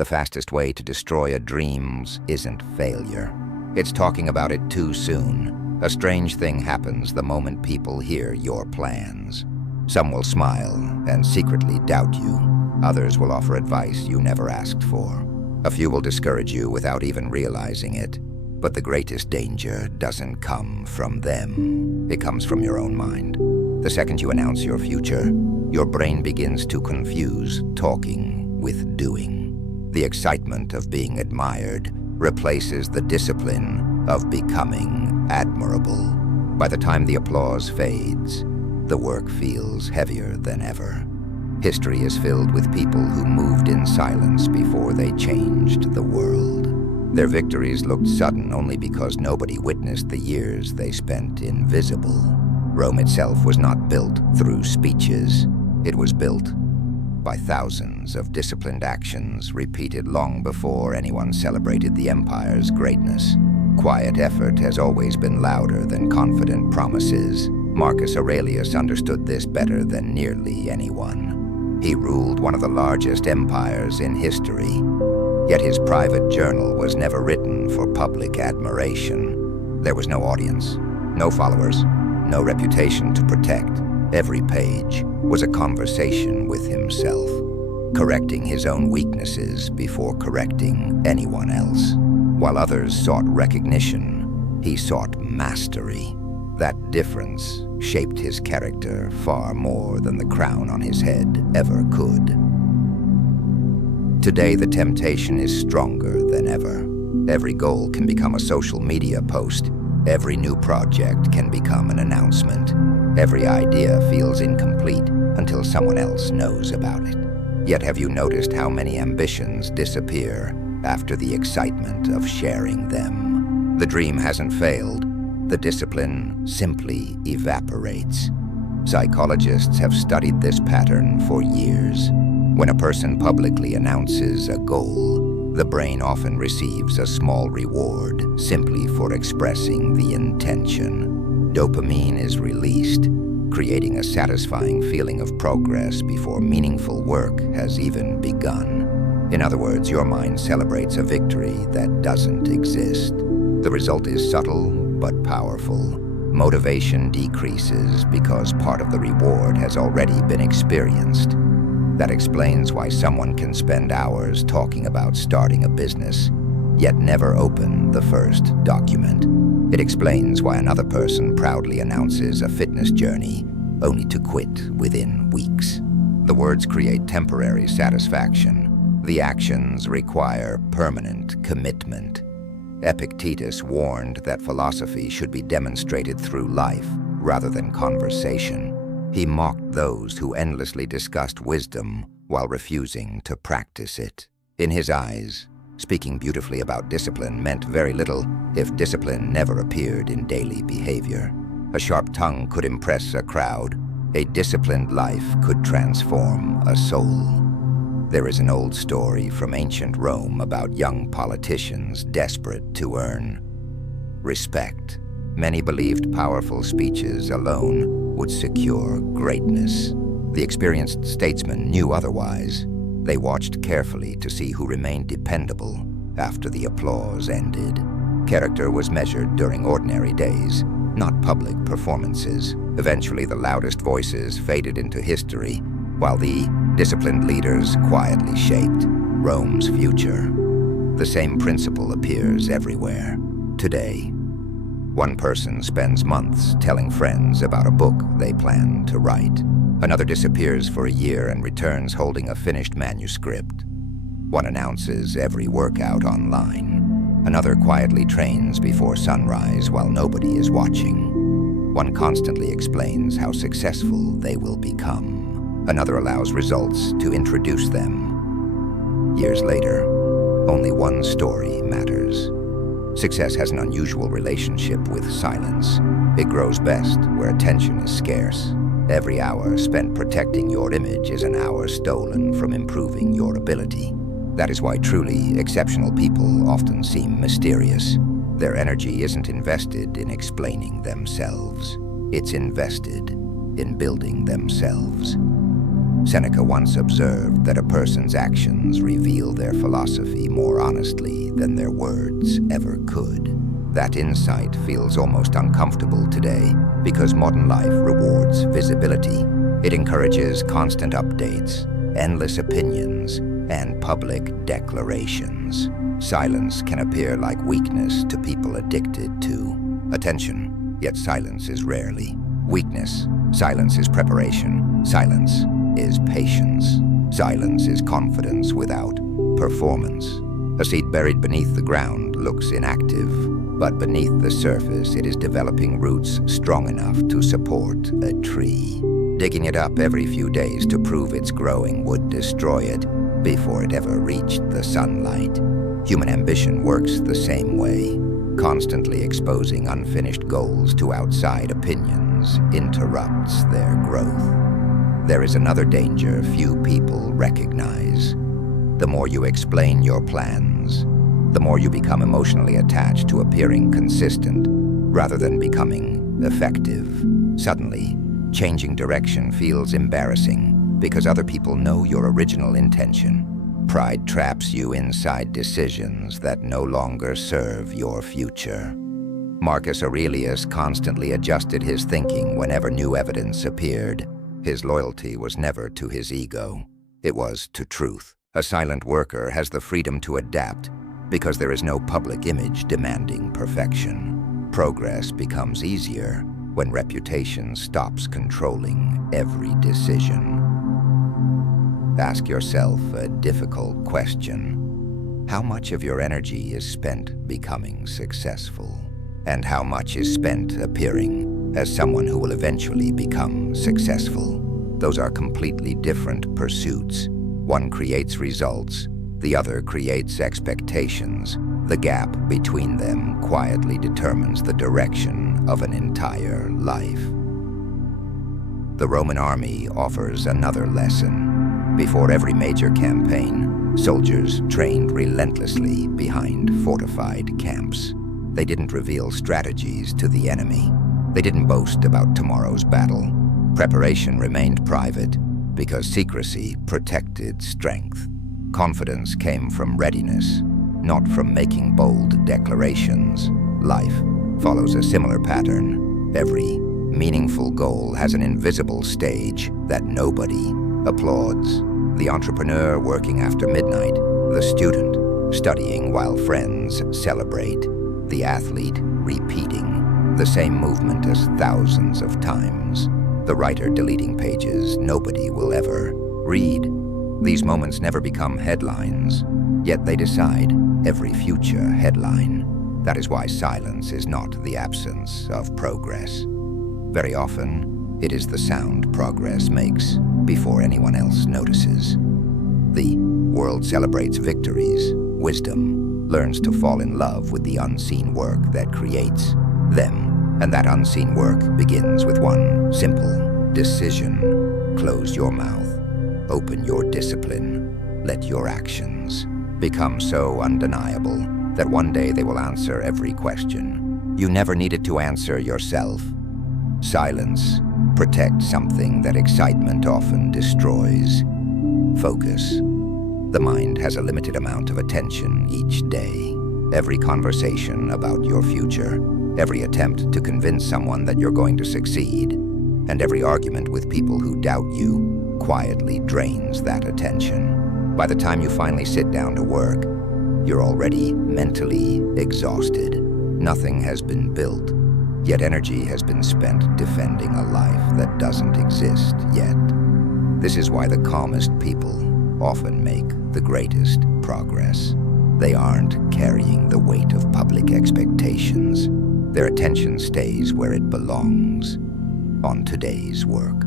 The fastest way to destroy a dream isn't failure. It's talking about it too soon. A strange thing happens the moment people hear your plans. Some will smile and secretly doubt you. Others will offer advice you never asked for. A few will discourage you without even realizing it. But the greatest danger doesn't come from them. It comes from your own mind. The second you announce your future, your brain begins to confuse talking with doing. The excitement of being admired replaces the discipline of becoming admirable. By the time the applause fades, the work feels heavier than ever. History is filled with people who moved in silence before they changed the world. Their victories looked sudden only because nobody witnessed the years they spent invisible. Rome itself was not built through speeches. It was built by thousands of disciplined actions repeated long before anyone celebrated the empire's greatness. Quiet effort has always been louder than confident promises. Marcus Aurelius understood this better than nearly anyone. He ruled one of the largest empires in history, yet his private journal was never written for public admiration. There was no audience, no followers, no reputation to protect. Every page was a conversation with himself, correcting his own weaknesses before correcting anyone else. While others sought recognition, he sought mastery. That difference shaped his character far more than the crown on his head ever could. Today, the temptation is stronger than ever. Every goal can become a social media post. Every new project can become an announcement. Every idea feels incomplete until someone else knows about it. Yet have you noticed how many ambitions disappear after the excitement of sharing them? The dream hasn't failed. The discipline simply evaporates. Psychologists have studied this pattern for years. When a person publicly announces a goal, the brain often receives a small reward simply for expressing the intention. Dopamine is released, creating a satisfying feeling of progress before meaningful work has even begun. In other words, your mind celebrates a victory that doesn't exist. The result is subtle but powerful. Motivation decreases because part of the reward has already been experienced. That explains why someone can spend hours talking about starting a business, yet never open the first document. It explains why another person proudly announces a fitness journey, only to quit within weeks. The words create temporary satisfaction. The actions require permanent commitment. Epictetus warned that philosophy should be demonstrated through life rather than conversation. He mocked those who endlessly discussed wisdom while refusing to practice it. In his eyes, speaking beautifully about discipline meant very little if discipline never appeared in daily behavior. A sharp tongue could impress a crowd. A disciplined life could transform a soul. There is an old story from ancient Rome about young politicians desperate to earn respect. Many believed powerful speeches alone would secure greatness. The experienced statesmen knew otherwise. They watched carefully to see who remained dependable after the applause ended. Character was measured during ordinary days, not public performances. Eventually, the loudest voices faded into history, while the disciplined leaders quietly shaped Rome's future. The same principle appears everywhere. Today, one person spends months telling friends about a book they plan to write. Another disappears for a year and returns holding a finished manuscript. One announces every workout online. Another quietly trains before sunrise while nobody is watching. One constantly explains how successful they will become. Another allows results to introduce them. Years later, only one story matters. Success has an unusual relationship with silence. It grows best where attention is scarce. Every hour spent protecting your image is an hour stolen from improving your ability. That is why truly exceptional people often seem mysterious. Their energy isn't invested in explaining themselves. It's invested in building themselves. Seneca once observed that a person's actions reveal their philosophy more honestly than their words ever could. That insight feels almost uncomfortable today because modern life rewards visibility. It encourages constant updates, endless opinions, and public declarations. Silence can appear like weakness to people addicted to attention, yet silence is rarely weakness. Silence is preparation. Silence is patience. Silence is confidence without performance. A seed buried beneath the ground looks inactive, but beneath the surface it is developing roots strong enough to support a tree. Digging it up every few days to prove it's growing would destroy it before it ever reached the sunlight. Human ambition works the same way. Constantly exposing unfinished goals to outside opinions interrupts their growth. There is another danger few people recognize. The more you explain your plans, the more you become emotionally attached to appearing consistent rather than becoming effective. Suddenly, changing direction feels embarrassing because other people know your original intention. Pride traps you inside decisions that no longer serve your future. Marcus Aurelius constantly adjusted his thinking whenever new evidence appeared. His loyalty was never to his ego. It was to truth. A silent worker has the freedom to adapt because there is no public image demanding perfection. Progress becomes easier when reputation stops controlling every decision. Ask yourself a difficult question. How much of your energy is spent becoming successful? And how much is spent appearing as someone who will eventually become successful? Those are completely different pursuits. One creates results, the other creates expectations. The gap between them quietly determines the direction of an entire life. The Roman army offers another lesson. Before every major campaign, soldiers trained relentlessly behind fortified camps. They didn't reveal strategies to the enemy. They didn't boast about tomorrow's battle. Preparation remained private because secrecy protected strength. Confidence came from readiness, not from making bold declarations. Life follows a similar pattern. Every meaningful goal has an invisible stage that nobody applauds. The entrepreneur working after midnight, the student studying while friends celebrate, the athlete repeating the same movement as thousands of times, the writer deleting pages nobody will ever read. These moments never become headlines, yet they decide every future headline. That is why silence is not the absence of progress. Very often, it is the sound progress makes before anyone else notices. The world celebrates victories. Wisdom learns to fall in love with the unseen work that creates them. And that unseen work begins with one simple decision. Close your mouth. Open your discipline. Let your actions become so undeniable that one day they will answer every question you never needed to answer yourself. Silence protects something that excitement often destroys. Focus. The mind has a limited amount of attention each day. Every conversation about your future, every attempt to convince someone that you're going to succeed, and every argument with people who doubt you quietly drains that attention. By the time you finally sit down to work, you're already mentally exhausted. Nothing has been built, yet energy has been spent defending a life that doesn't exist yet. This is why the calmest people often make the greatest progress. They aren't carrying the weight of public expectations. Their attention stays where it belongs, on today's work.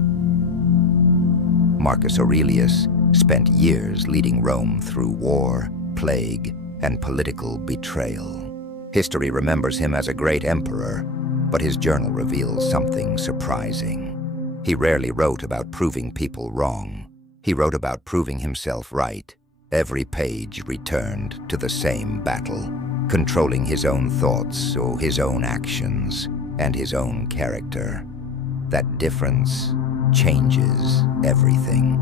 Marcus Aurelius spent years leading Rome through war, plague, and political betrayal. History remembers him as a great emperor, but his journal reveals something surprising. He rarely wrote about proving people wrong. He wrote about proving himself right. Every page returned to the same battle, controlling his own thoughts or his own actions and his own character. That difference changes everything.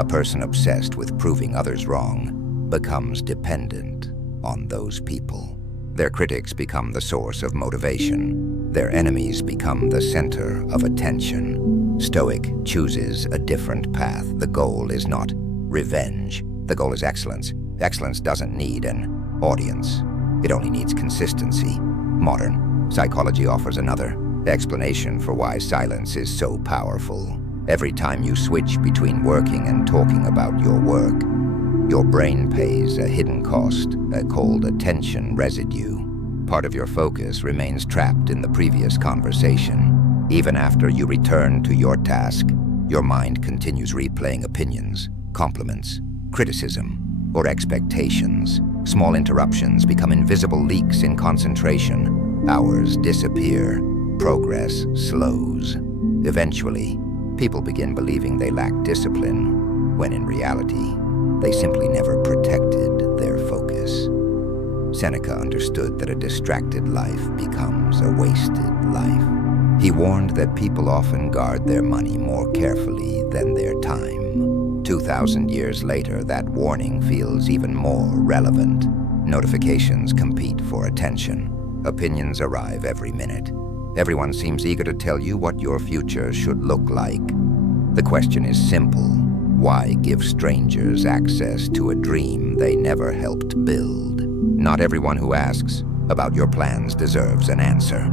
A person obsessed with proving others wrong becomes dependent on those people. Their critics become the source of motivation. Their enemies become the center of attention. Stoic chooses a different path. The goal is not revenge. The goal is excellence. Excellence doesn't need an audience. It only needs consistency. Modern psychology offers another explanation for why silence is so powerful. Every time you switch between working and talking about your work, your brain pays a hidden cost, called attention residue. Part of your focus remains trapped in the previous conversation. Even after you return to your task, your mind continues replaying opinions, compliments, criticism, or expectations. Small interruptions become invisible leaks in concentration. Hours disappear. Progress slows. Eventually, people begin believing they lack discipline, when in reality, they simply never protected their focus. Seneca understood that a distracted life becomes a wasted life. He warned that people often guard their money more carefully than their time. 2,000 years later, that warning feels even more relevant. Notifications compete for attention. Opinions arrive every minute. Everyone seems eager to tell you what your future should look like. The question is simple. Why give strangers access to a dream they never helped build? Not everyone who asks about your plans deserves an answer.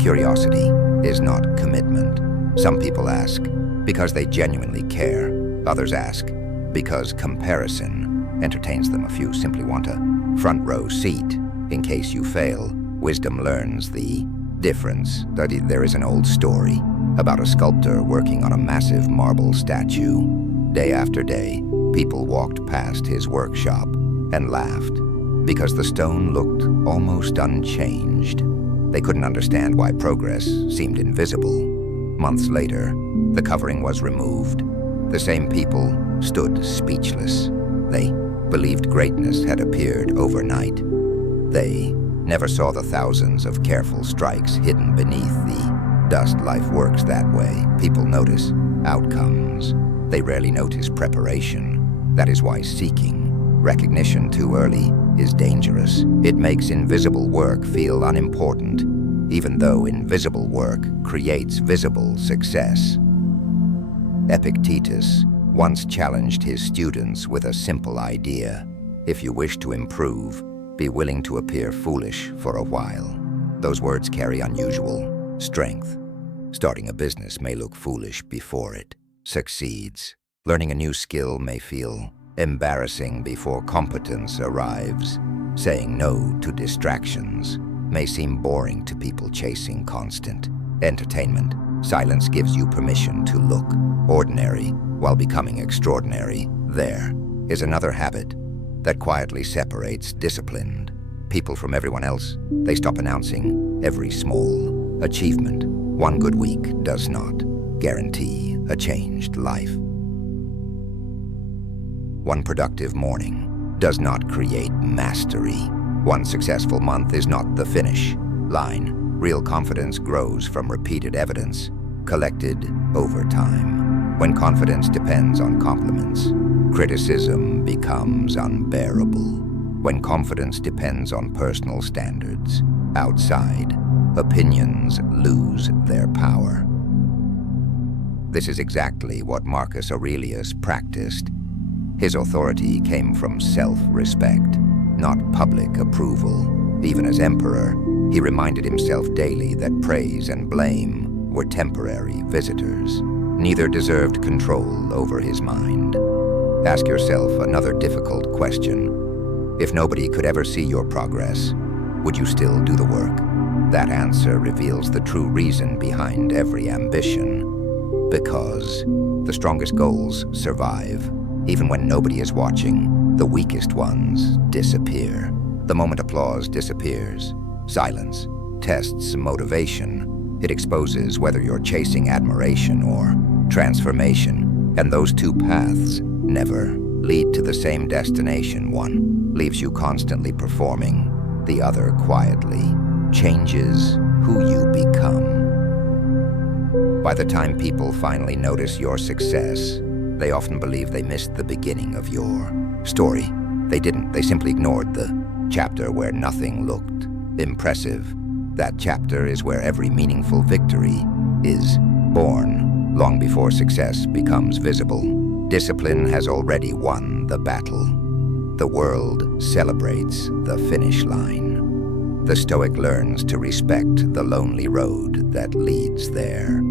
Curiosity is not commitment. Some people ask because they genuinely care. Others ask because comparison entertains them. A few simply want a front row seat in case you fail. Wisdom learns the difference. There is an old story about a sculptor working on a massive marble statue. Day after day, people walked past his workshop and laughed because the stone looked almost unchanged. They couldn't understand why progress seemed invisible. Months later, the covering was removed. The same people stood speechless. They believed greatness had appeared overnight. They never saw the thousands of careful strikes hidden beneath the dust. Life works that way. People notice outcomes. They rarely notice preparation. That is why seeking recognition too early is dangerous. It makes invisible work feel unimportant, even though invisible work creates visible success. Epictetus once challenged his students with a simple idea. If you wish to improve, be willing to appear foolish for a while. Those words carry unusual strength. Starting a business may look foolish before it succeeds. Learning a new skill may feel embarrassing before competence arrives. Saying no to distractions may seem boring to people chasing constant entertainment. Silence gives you permission to look ordinary while becoming extraordinary. There is another habit that quietly separates disciplined people from everyone else. They stop announcing every small achievement. One good week does not guarantee a changed life. One productive morning does not create mastery. One successful month is not the finish line. Real confidence grows from repeated evidence, collected over time. When confidence depends on compliments, criticism becomes unbearable. When confidence depends on personal standards, outside opinions lose their power. This is exactly what Marcus Aurelius practiced. His authority came from self-respect, not public approval. Even as emperor, he reminded himself daily that praise and blame were temporary visitors. Neither deserved control over his mind. Ask yourself another difficult question. If nobody could ever see your progress, would you still do the work? That answer reveals the true reason behind every ambition. Because the strongest goals survive. Even when nobody is watching, the weakest ones disappear. The moment applause disappears, silence tests motivation. It exposes whether you're chasing admiration or transformation. And those two paths never lead to the same destination. One leaves you constantly performing. The other quietly changes who you become. By the time people finally notice your success, They often believe they missed the beginning of your story. They didn't. They simply ignored the chapter where nothing looked impressive. That chapter is where every meaningful victory is born, long before success becomes visible. Discipline has already won the battle. The world celebrates the finish line. The Stoic learns to respect the lonely road that leads there.